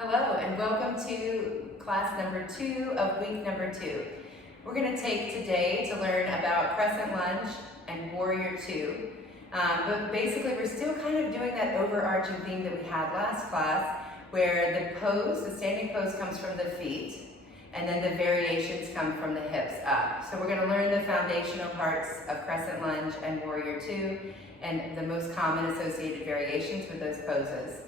Hello and welcome to class number 2 of week number 2. We're going to take today to learn about Crescent Lunge and Warrior 2. But basically we're still kind of doing that overarching theme that we had last class where the standing pose comes from the feet and then the variations come from the hips up. So we're going to learn the foundational parts of Crescent Lunge and Warrior 2 and the most common associated variations with those poses.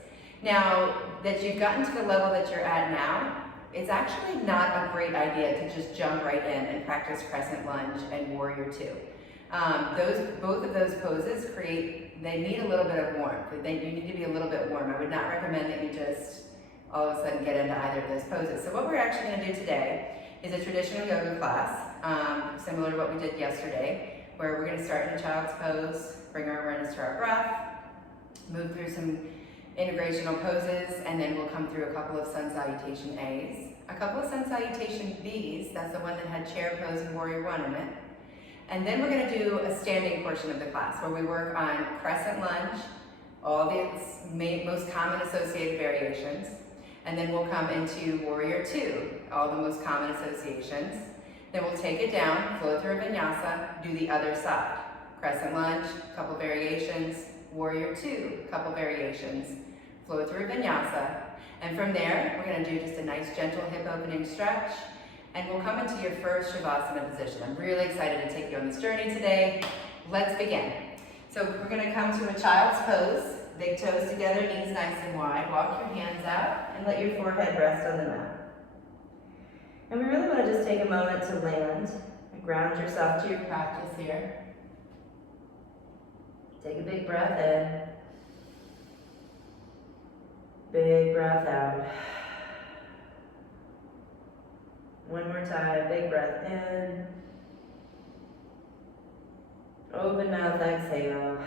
Now that you've gotten to the level that you're at now, it's actually not a great idea to just jump right in and practice Crescent Lunge and Warrior 2. Both of those poses they need a little bit of warmth. You need to be a little bit warm. I would not recommend that you just all of a sudden get into either of those poses. So what we're actually going to do today is a traditional yoga class, similar to what we did yesterday, where we're going to start in a child's pose, bring our awareness to our breath, move through some integrational poses, and then we'll come through a couple of Sun Salutation A's, a couple of Sun Salutation B's, that's the one that had chair pose and Warrior 1 in it. And then we're going to do a standing portion of the class where we work on Crescent Lunge, all the most common associated variations, and then we'll come into Warrior 2, all the most common associations. Then we'll take it down, flow through a vinyasa, do the other side. Crescent Lunge, a couple variations, Warrior 2, a couple variations, flow through vinyasa, and from there we're going to do just a nice gentle hip opening stretch, and we'll come into your first Savasana position. I'm really excited to take you on this journey today. Let's begin. So we're going to come to a child's pose, big toes together, knees nice and wide, walk your hands out and let your forehead rest on the mat. And we really want to just take a moment to land and ground yourself to your practice here. Take a big breath in, big breath out. One more time, big breath in, open mouth, exhale.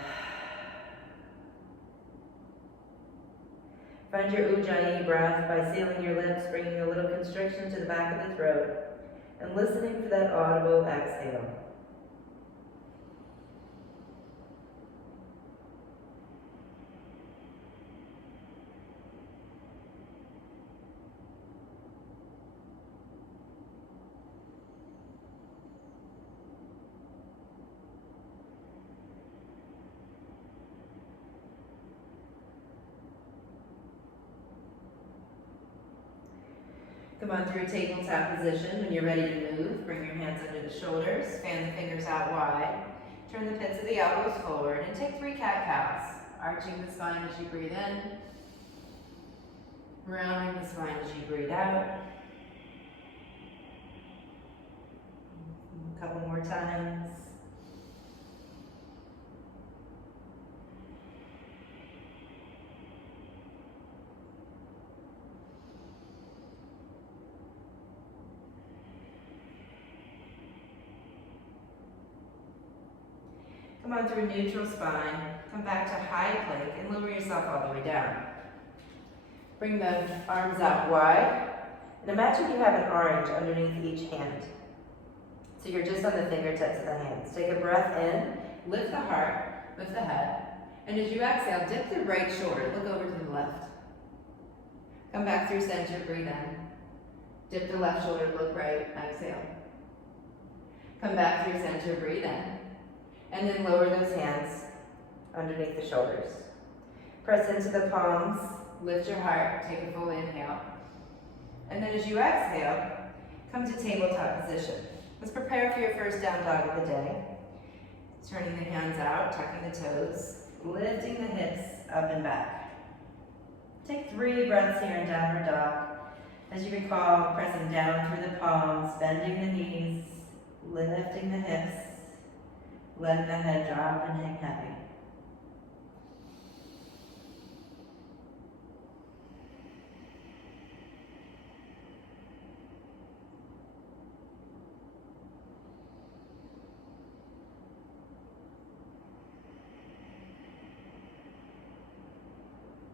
Find your Ujjayi breath by sealing your lips, bringing a little constriction to the back of the throat, and listening for that audible exhale. Come on through a tabletop position. When you're ready to move, bring your hands under the shoulders, fan the fingers out wide, turn the pits of the elbows forward, and take 3 cat-cows, arching the spine as you breathe in, rounding the spine as you breathe out. A couple more times. Come on through neutral spine, come back to high plank and lower yourself all the way down. Bring the arms out wide and imagine you have an orange underneath each hand. So you're just on the fingertips of the hands. Take a breath in, lift the heart, lift the head, and as you exhale, dip the right shoulder, look over to the left. Come back through center, breathe in. Dip the left shoulder, look right, exhale. Come back through center, breathe in. And then lower those hands underneath the shoulders. Press into the palms, lift your heart, take a full inhale. And then as you exhale, come to tabletop position. Let's prepare for your first down dog of the day. Turning the hands out, tucking the toes, lifting the hips up and back. Take 3 breaths here in downward dog. As you recall, pressing down through the palms, bending the knees, lifting the hips, letting the head drop and hang heavy.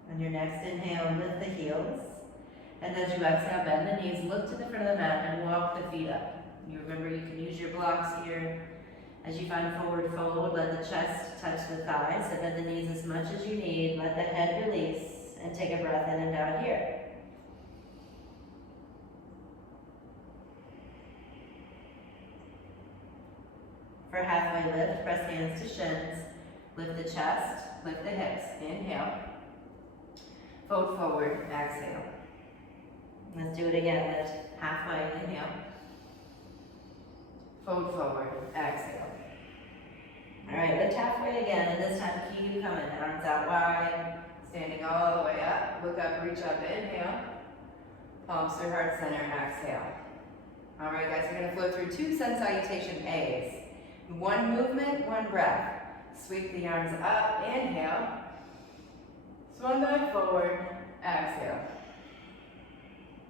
On your next inhale, lift the heels. And as you exhale, bend the knees, look to the front of the mat and walk the feet up. You remember you can use your blocks here. As you find forward fold, let the chest touch the thighs, and bend the knees as much as you need. Let the head release, and take a breath in and down here. For halfway lift, press hands to shins. Lift the chest, lift the hips. Inhale. Fold forward, exhale. Let's do it again. Lift halfway, inhale. Fold forward, exhale. All right, lift halfway again, and this time keep coming. Arms out wide, standing all the way up. Look up, reach up, inhale. Palms through heart center, exhale. All right, guys, we're gonna flow through 2 sun salutation A's. 1 movement, 1 breath. Sweep the arms up, inhale. Swan dive forward, exhale.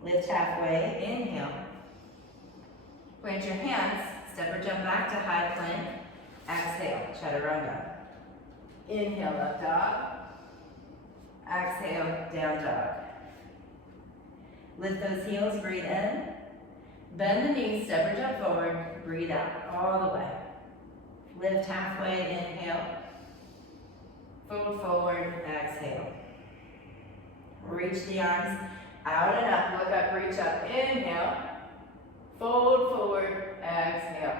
Lift halfway, inhale. Plant your hands, step or jump back to high plank. Exhale, chaturanga. Inhale, up dog. Exhale, down dog. Lift those heels, breathe in. Bend the knees, step or jump forward, breathe out, all the way. Lift halfway, inhale. Fold forward, exhale. Reach the arms out and up, look up, reach up, inhale. Fold forward, exhale.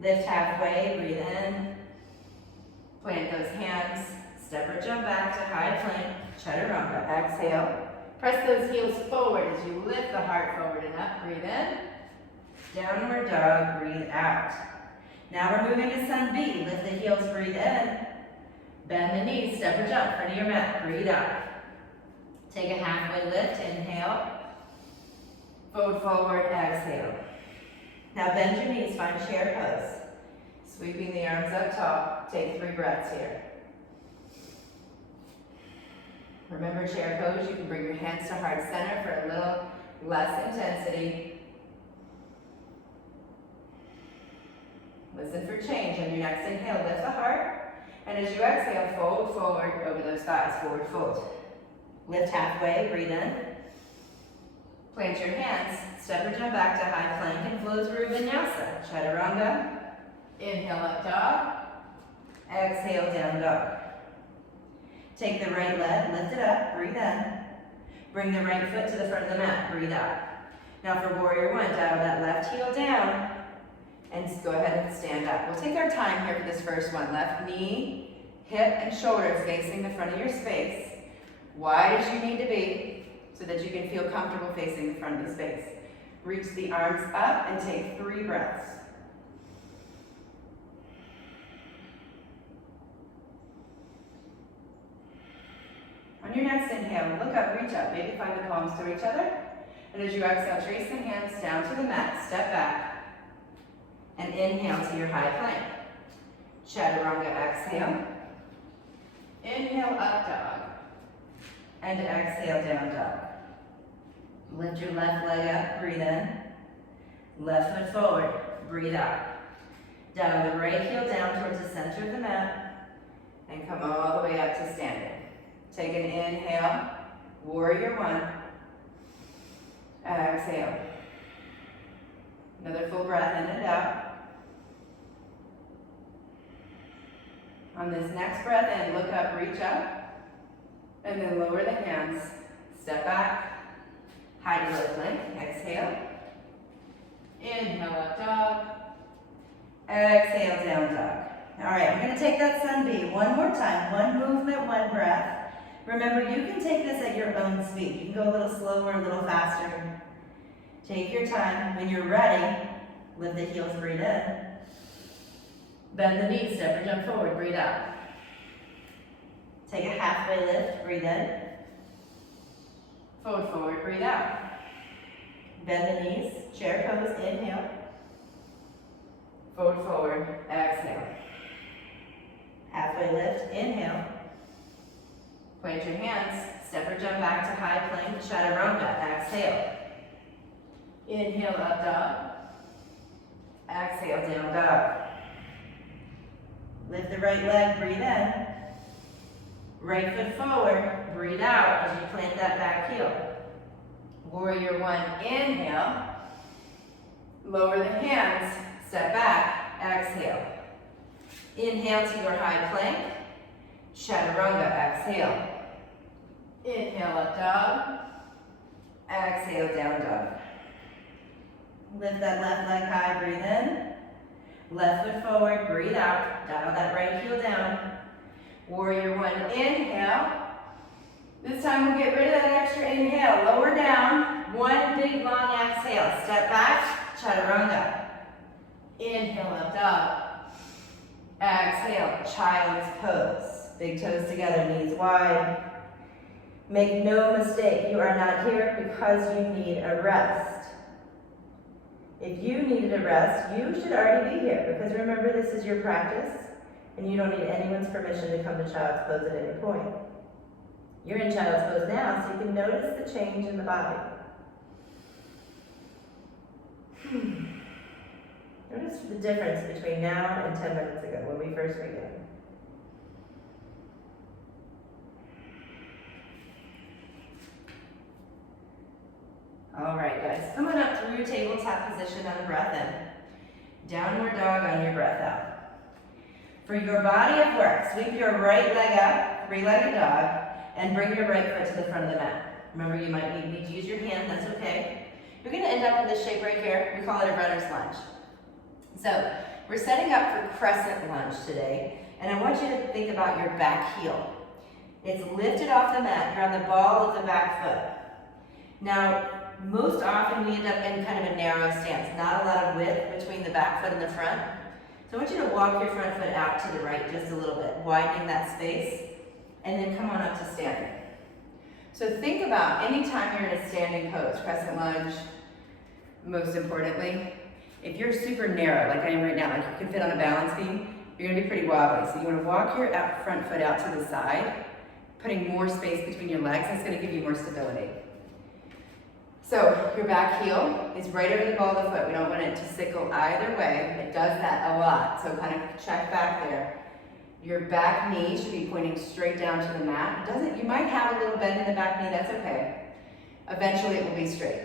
Lift halfway, breathe in. Plant those hands, step or jump back to high plank, chaturanga, exhale. Press those heels forward as you lift the heart forward and up, breathe in. Downward dog, breathe out. Now we're moving to sun B. Lift the heels, breathe in. Bend the knees, step or jump, front of your mat, breathe out. Take a halfway lift, inhale. Fold forward, exhale. Now bend your knees, find chair pose. Sweeping the arms up tall, take 3 breaths here. Remember chair pose, you can bring your hands to heart center for a little less intensity. Listen for change. On your next inhale, lift the heart. And as you exhale, fold forward over those thighs, forward fold. Lift halfway, breathe in. Plant your hands, step or jump back to high plank and flow through vinyasa. Chaturanga. Inhale, up dog. Exhale, down dog. Take the right leg, lift it up, breathe in. Bring the right foot to the front of the mat, breathe out. Now for warrior 1, dial that left heel down and go ahead and stand up. We'll take our time here for this first one. Left knee, hip, and shoulder facing the front of your space. Wide as you need to be so that you can feel comfortable facing the front of the space. Reach the arms up and take 3 breaths. On your next inhale, look up, reach up, maybe find the palms to each other. And as you exhale, trace the hands down to the mat, step back, and inhale to your high plank. Chaturanga, exhale. Inhale, up dog. And exhale, down dog. Lift your left leg up, breathe in. Left foot forward, breathe out. Dial the right heel down towards the center of the mat, and come all the way up to standing. Take an inhale, warrior 1. Exhale. Another full breath in and out. On this next breath in, look up, reach up, and then lower the hands. Step back, high to low plank, exhale. Inhale, up dog. Exhale, down dog. All right, we're gonna take that sun B one more time. 1 movement, 1 breath. Remember, you can take this at your own speed. You can go a little slower, a little faster. Take your time. When you're ready, lift the heels, breathe in. Bend the knees, step or jump forward, breathe out. Take a halfway lift, breathe in. Fold forward, breathe out. Bend the knees, chair pose, inhale. Fold forward, exhale. Halfway lift, inhale. Plant your hands, step or jump back to high plank, chaturanga, exhale. Inhale, up dog. Exhale, down dog. Lift the right leg, breathe in. Right foot forward, breathe out as you plant that back heel. Warrior 1, inhale. Lower the hands, step back, exhale. Inhale to your high plank, chaturanga, exhale. Inhale, up dog. Exhale, down dog. Lift that left leg high, breathe in. Left foot forward, breathe out, dial that right heel down. Warrior one, inhale. This time we'll get rid of that extra inhale, lower down. One big long exhale, step back, chaturanga. Inhale, up dog. Exhale, child's pose. Big toes together, knees wide. Make no mistake, you are not here because you need a rest. If you needed a rest, you should already be here, because remember, this is your practice, and you don't need anyone's permission to come to child's pose at any point. You're in child's pose now, so you can notice the change in the body. Notice the difference between now and 10 minutes ago when we first began. All right, guys, come on up through your tabletop position on the breath in. Downward dog on your breath out. For your body of work, sweep your right leg up, three-legged dog, and bring your right foot to the front of the mat. Remember, you might need to use your hand, that's okay. You're gonna end up in this shape right here. We call it a runner's lunge. So, we're setting up for Crescent Lunge today, and I want you to think about your back heel. It's lifted off the mat, you're on the ball of the back foot. Now, most often we end up in kind of a narrow stance, not a lot of width between the back foot and the front. So I want you to walk your front foot out to the right just a little bit, widening that space, and then come on up to standing. So think about any time you're in a standing pose, Crescent Lunge, most importantly, if you're super narrow, like I am right now, like you can fit on a balance beam, you're gonna be pretty wobbly. So you wanna walk your front foot out to the side, putting more space between your legs. That's gonna give you more stability. So your back heel is right over the ball of the foot. We don't want it to sickle either way. It does that a lot, so kind of check back there. Your back knee should be pointing straight down to the mat. It doesn't, you might have a little bend in the back knee, that's okay. Eventually it will be straight.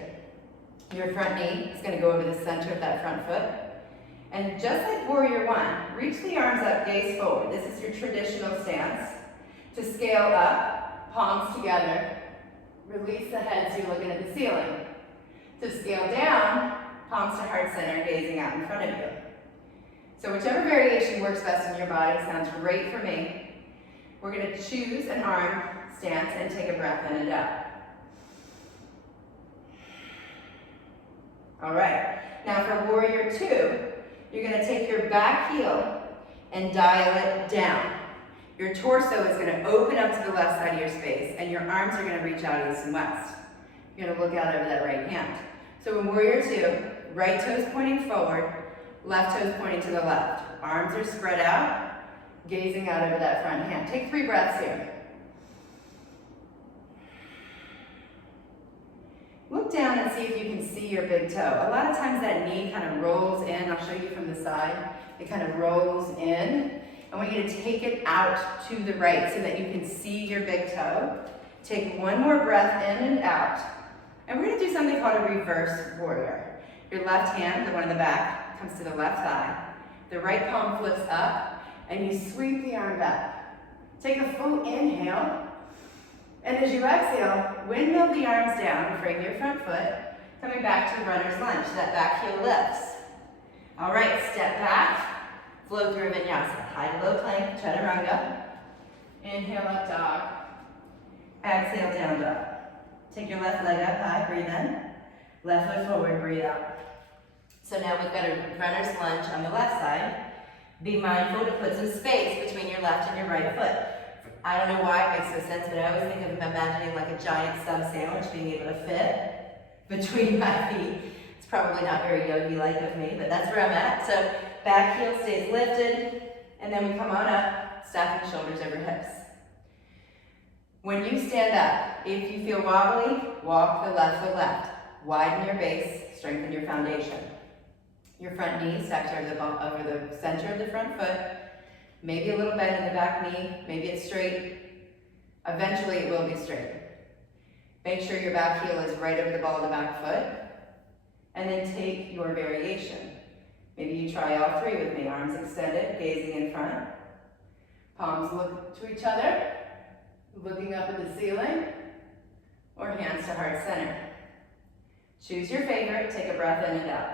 Your front knee is gonna go over the center of that front foot. And just like warrior one, reach the arms up, gaze forward. This is your traditional stance. To scale up, palms together, release the head so you're looking at the ceiling. To scale down, palms to heart center, gazing out in front of you. So whichever variation works best in your body, sounds great for me. We're gonna choose an arm stance and take a breath in and out. All right, now for warrior two, you're gonna take your back heel and dial it down. Your torso is gonna open up to the left side of your space, and your arms are gonna reach out east and west. You're gonna look out over that right hand. So in warrior two, right toes pointing forward, left toes pointing to the left. Arms are spread out, gazing out over that front hand. Take 3 breaths here. Look down and see if you can see your big toe. A lot of times that knee kind of rolls in. I'll show you from the side. It kind of rolls in. I want you to take it out to the right so that you can see your big toe. Take 1 more breath in and out. And we're gonna do something called a reverse warrior. Your left hand, the one in the back, comes to the left thigh. The right palm flips up, and you sweep the arm back. Take a full inhale. And as you exhale, windmill the arms down, frame your front foot, coming back to runner's lunge. That back heel lifts. All right, step back, flow through vinyasa. High to low plank, chaturanga. Inhale up dog. Exhale down dog. Take your left leg up high, breathe in. Left foot forward, breathe out. So now we've got a runner's lunge on the left side. Be mindful to put some space between your left and your right foot. I don't know why it makes no sense, but I always think of imagining like a giant sub sandwich being able to fit between my feet. It's probably not very yogi-like of me, but that's where I'm at. So back heel stays lifted, and then we come on up, stacking shoulders over hips. When you stand up, if you feel wobbly, walk the left foot left. Widen your base, strengthen your foundation. Your front knee stacks over the center of the front foot. Maybe a little bend in the back knee, maybe it's straight. Eventually it will be straight. Make sure your back heel is right over the ball of the back foot. And then take your variation. Maybe you try all 3 with me. Arms extended, gazing in front. Palms look to each other, looking up at the ceiling, or hands to heart center. Choose your favorite, take a breath in and out.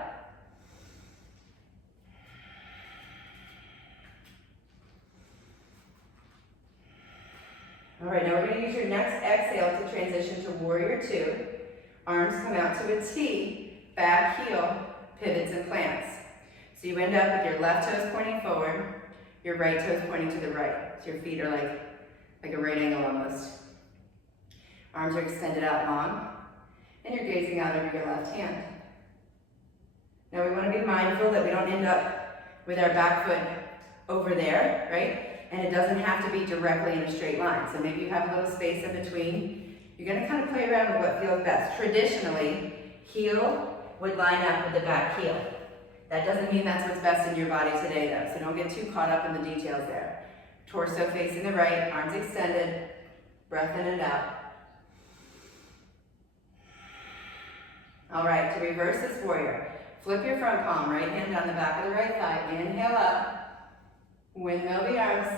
All right, now we're going to use your next exhale to transition to warrior two. Arms come out to a T, back heel, pivots and plants. So you end up with your left toes pointing forward, your right toes pointing to the right. So your feet are like a right angle almost. Arms are extended out long, and you're gazing out over your left hand. Now we want to be mindful that we don't end up with our back foot over there, right? And it doesn't have to be directly in a straight line. So maybe you have a little space in between. You're going to kind of play around with what feels best. Traditionally, heel would line up with the back heel. That doesn't mean that's what's best in your body today though, so don't get too caught up in the details there. Torso facing the right, arms extended, breath in and out. All right, to reverse this warrior, flip your front palm, right hand down the back of the right thigh, inhale up. Windmill the arms,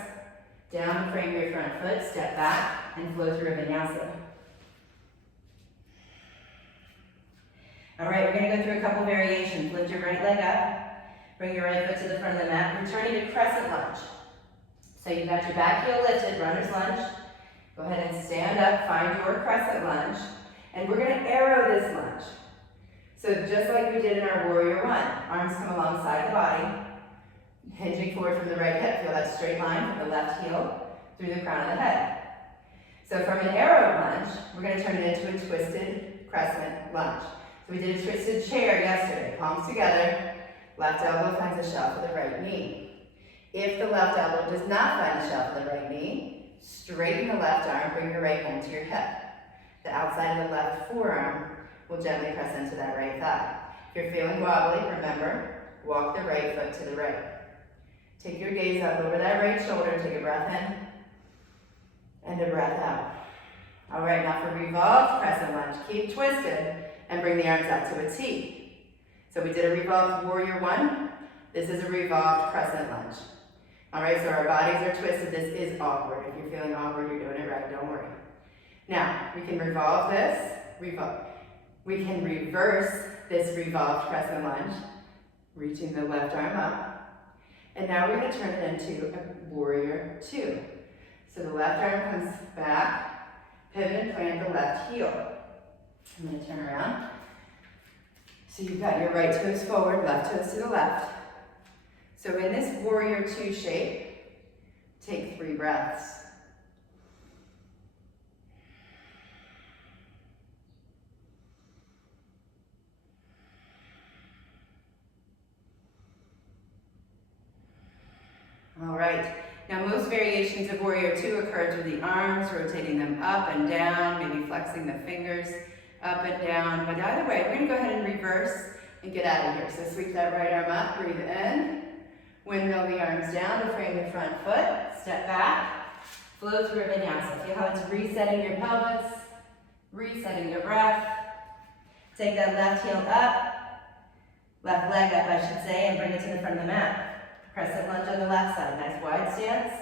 down to frame your front foot, step back, and flow through a vinyasa. All right, we're gonna go through a couple variations. Lift your right leg up, bring your right foot to the front of the mat, returning to crescent lunge. So you've got your back heel lifted, runner's lunge. Go ahead and stand up, find your crescent lunge, and we're gonna arrow this lunge. So just like we did in our warrior one, arms come alongside the body, hinging forward from the right hip, feel that straight line from the left heel through the crown of the head. So from an arrow lunge, we're going to turn it into a twisted crescent lunge. So we did a twisted chair yesterday, palms together, left elbow finds the shelf of the right knee. If the left elbow does not find the shelf of the right knee, straighten the left arm, bring your right hand to your hip. The outside of the left forearm will gently press into that right thigh. If you're feeling wobbly, remember, walk the right foot to the right. Take your gaze up over that right shoulder, take a breath in, and a breath out. All right, now for revolved crescent lunge, keep twisted and bring the arms out to a T. So we did a revolved warrior one, this is a revolved crescent lunge. All right, so our bodies are twisted, this is awkward. If you're feeling awkward, you're doing it right, don't worry. Now, we can revolve this, we can reverse this revolved crescent lunge, reaching the left arm up. And now we're going to turn it into a warrior two. So the left arm comes back, pivot and plant the left heel. I'm going to turn around. So you've got your right toes forward, left toes to the left. So in this warrior two shape, take 3 breaths. All right, now most variations of warrior two occur through the arms, rotating them up and down, maybe flexing the fingers up and down, but either way, we're gonna go ahead and reverse and get out of here. So sweep that right arm up, breathe in, windmill the arms down to frame the front foot, step back, flow through a vinyasa. Feel how it's resetting your pelvis, resetting your breath. Take that left heel up, left leg up I should say, and bring it to the front of the mat. Crescent lunge on the left side, nice wide stance.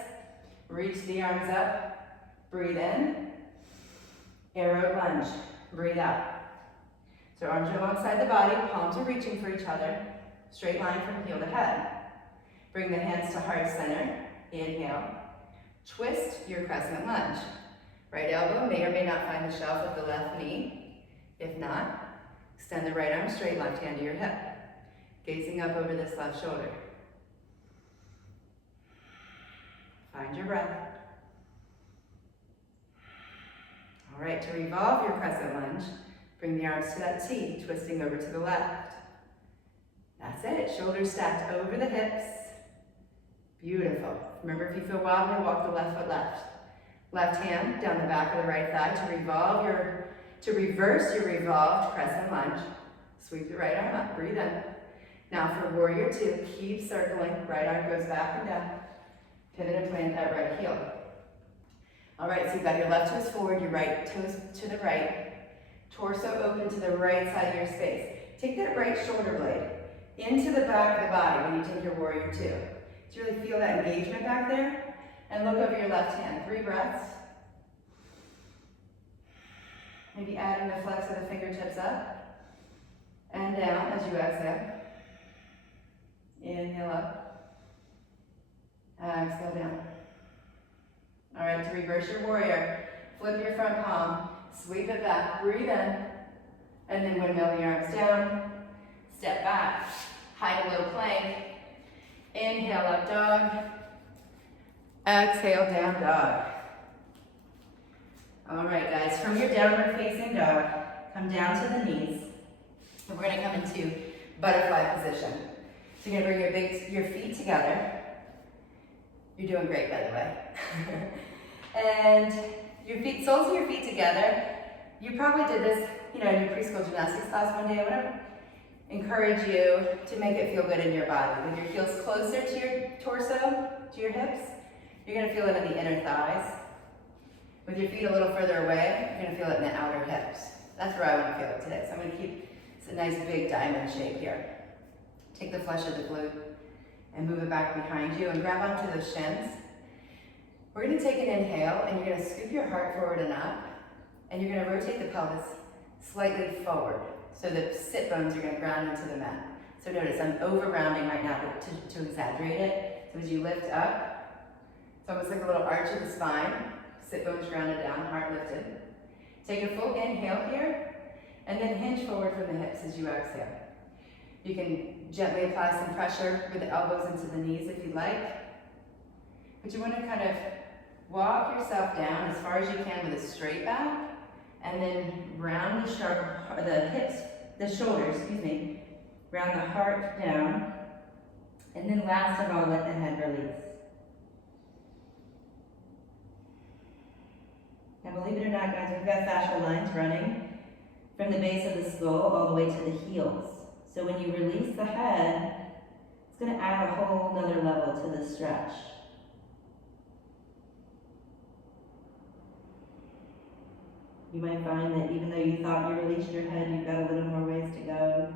Reach the arms up, breathe in. Arrow lunge, breathe out. So arms are alongside the body, palms are reaching for each other. Straight line from heel to head. Bring the hands to heart center, inhale. Twist your crescent lunge. Right elbow may or may not find the shelf of the left knee. If not, extend the right arm straight, left hand to your hip. Gazing up over this left shoulder. Find your breath. All right, to revolve your crescent lunge, bring the arms to that T, twisting over to the left. That's it, shoulders stacked over the hips. Beautiful. Remember, if you feel wobbly, walk the left foot left. Left hand down the back of the right thigh to reverse your revolved crescent lunge. Sweep the right arm up, breathe in. Now for warrior two, keep circling, right arm goes back and down. Pivot and plant that right heel. All right, so you've got your left toes forward, your right toes to the right. Torso open to the right side of your space. Take that right shoulder blade into the back of the body when you take your warrior two. To really feel that engagement back there. And look over your left hand, 3 breaths. Maybe adding the flex of the fingertips up and down as you exhale. Inhale up. Exhale down. All right, to reverse your warrior, flip your front palm, sweep it back, breathe in, and then windmill the arms down, step back, hide a low plank, inhale up dog, exhale down dog. All right, guys, from your downward facing dog, come down to the knees, and we're gonna come into butterfly position. So you're gonna bring your feet together. You're doing great, by the way. And your feet, soles of your feet together. You probably did this, in your preschool gymnastics class one day. I want to encourage you to make it feel good in your body. With your heels closer to your torso, to your hips, you're gonna feel it in the inner thighs. With your feet a little further away, you're gonna feel it in the outer hips. That's where I want to feel it today. So I'm gonna keep, it's a nice big diamond shape here. Take the flesh of the glute and move it back behind you and grab onto those shins. We're gonna take an inhale and you're gonna scoop your heart forward and up, and you're gonna rotate the pelvis slightly forward. So the sit bones are gonna ground into the mat. So notice I'm over rounding right now to exaggerate it. So as you lift up, it's almost like a little arch of the spine, sit bones grounded down, heart lifted. Take a full inhale here, and then hinge forward from the hips as you exhale. You can gently apply some pressure with the elbows into the knees if you'd like. But you want to kind of walk yourself down as far as you can with a straight back, and then round the hips, the shoulders, round the heart down, and then last of all, let the head release. Now believe it or not, guys, we've got fascial lines running from the base of the skull all the way to the heels. So when you release the head, it's going to add a whole nother level to the stretch. You might find that even though you thought you released your head, you've got a little more ways to go.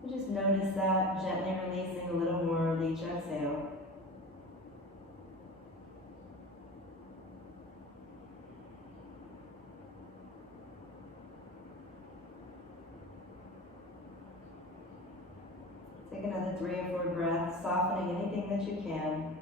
So just notice that, gently releasing a little more with each exhale. Take another 3 or 4 breaths, softening anything that you can.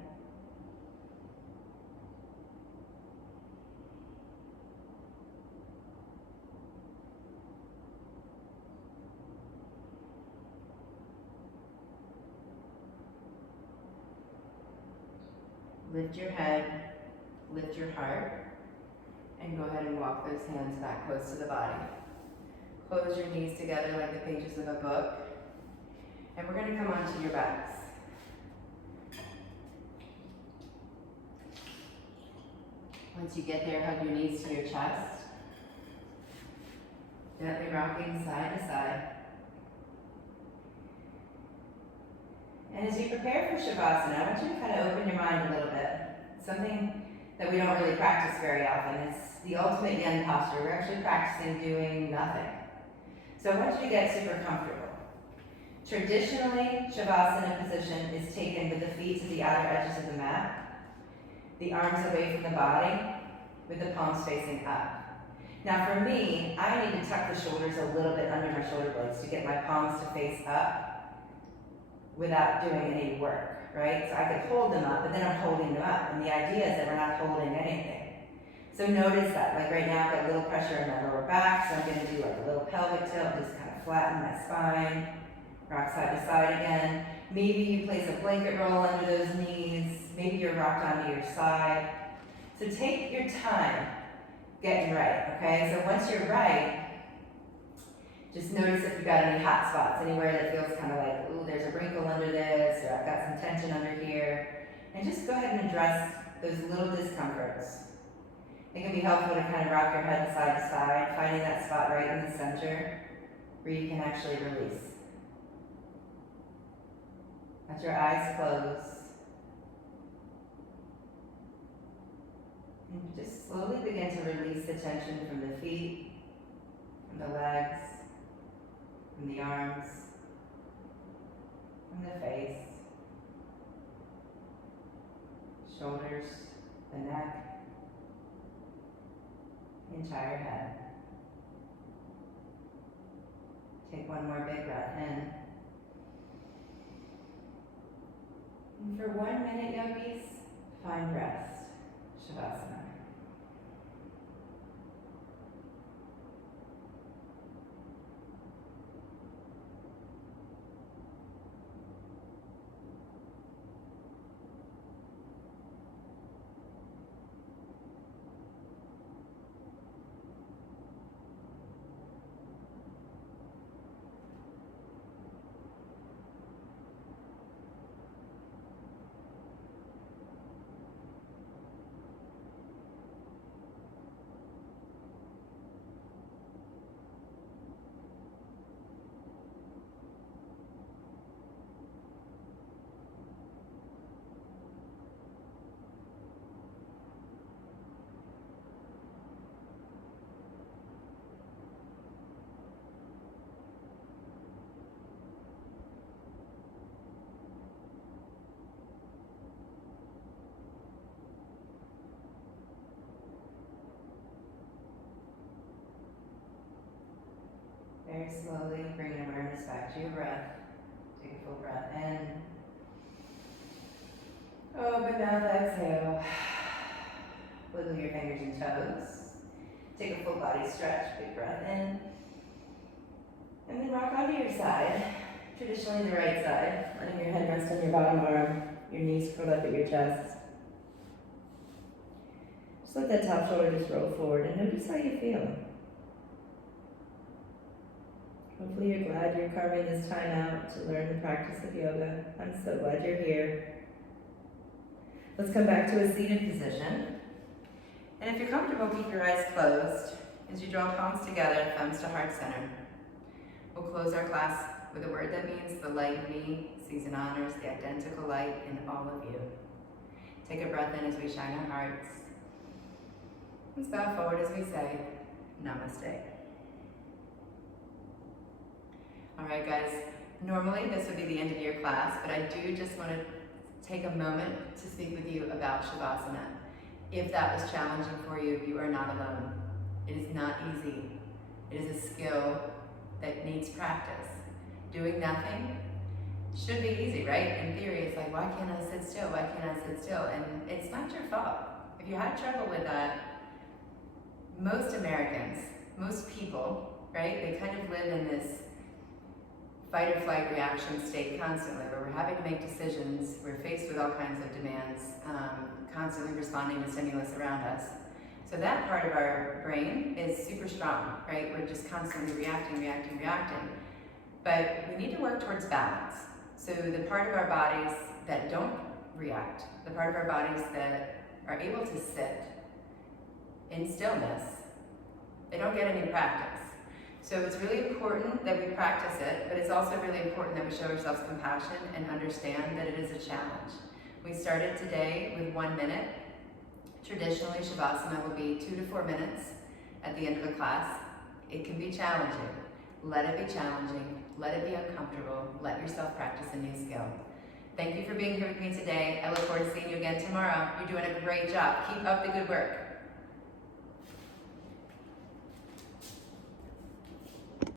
Lift your head, lift your heart, and go ahead and walk those hands back close to the body. Close your knees together like the pages of a book. And we're going to come onto your backs. Once you get there, hug your knees to your chest. Gently rocking side to side. And as you prepare for Savasana, I want you to kind of open your mind a little bit. Something that we don't really practice very often. It's the ultimate yen posture. We're actually practicing doing nothing. So I want you to get super comfortable. Traditionally, Savasana position is taken with the feet to the outer edges of the mat, the arms away from the body, with the palms facing up. Now for me, I need to tuck the shoulders a little bit under my shoulder blades to get my palms to face up without doing any work, right? So I could hold them up, but then I'm holding them up, and the idea is that we're not holding anything. So notice that, like right now I've got a little pressure in my lower back, so I'm gonna do like a little pelvic tilt, just kind of flatten my spine. Rock side to side again. Maybe you place a blanket roll under those knees. Maybe you're rocked onto your side. So take your time getting right, okay? So once you're right, just notice if you've got any hot spots, anywhere that feels kind of like, ooh, there's a wrinkle under this, or I've got some tension under here. And just go ahead and address those little discomforts. It can be helpful to kind of rock your head side to side, finding that spot right in the center where you can actually release. Let your eyes close. And just slowly begin to release the tension from the feet, from the legs, from the arms, from the face, shoulders, the neck, the entire head. Take one more big breath in. And for 1 minute, yogis, find rest. Savasana. Very slowly bring awareness back to your breath. Take a full breath in. Open mouth, exhale. Wiggle your fingers and toes. Take a full body stretch, big breath in. And then rock onto your side, traditionally the right side, letting your head rest on your bottom arm, your knees curled up at your chest. Just let that top shoulder just roll forward and notice how you feel. Hopefully you're glad you're carving this time out to learn the practice of yoga. I'm so glad you're here. Let's come back to a seated position. And if you're comfortable, keep your eyes closed as you draw palms together, thumbs to heart center. We'll close our class with a word that means the light in me sees and honors the identical light in all of you. Take a breath in as we shine our hearts. Let's bow forward as we say, Namaste. All right, guys, normally this would be the end of your class, but I do just want to take a moment to speak with you about Savasana. If that was challenging for you, you are not alone. It is not easy. It is a skill that needs practice. Doing nothing should be easy, right? In theory, it's like, why can't I sit still? Why can't I sit still? And it's not your fault. If you had trouble with that, most Americans, most people, right, they kind of live in this fight or flight reaction state constantly, where we're having to make decisions, we're faced with all kinds of demands, constantly responding to stimulus around us. So that part of our brain is super strong, right? We're just constantly reacting. But we need to work towards balance. So the part of our bodies that don't react, the part of our bodies that are able to sit in stillness, they don't get any practice. So it's really important that we practice it, but it's also really important that we show ourselves compassion and understand that it is a challenge. We started today with 1 minute. Traditionally, Shavasana will be 2 to 4 minutes at the end of the class. It can be challenging. Let it be challenging. Let it be uncomfortable. Let yourself practice a new skill. Thank you for being here with me today. I look forward to seeing you again tomorrow. You're doing a great job. Keep up the good work.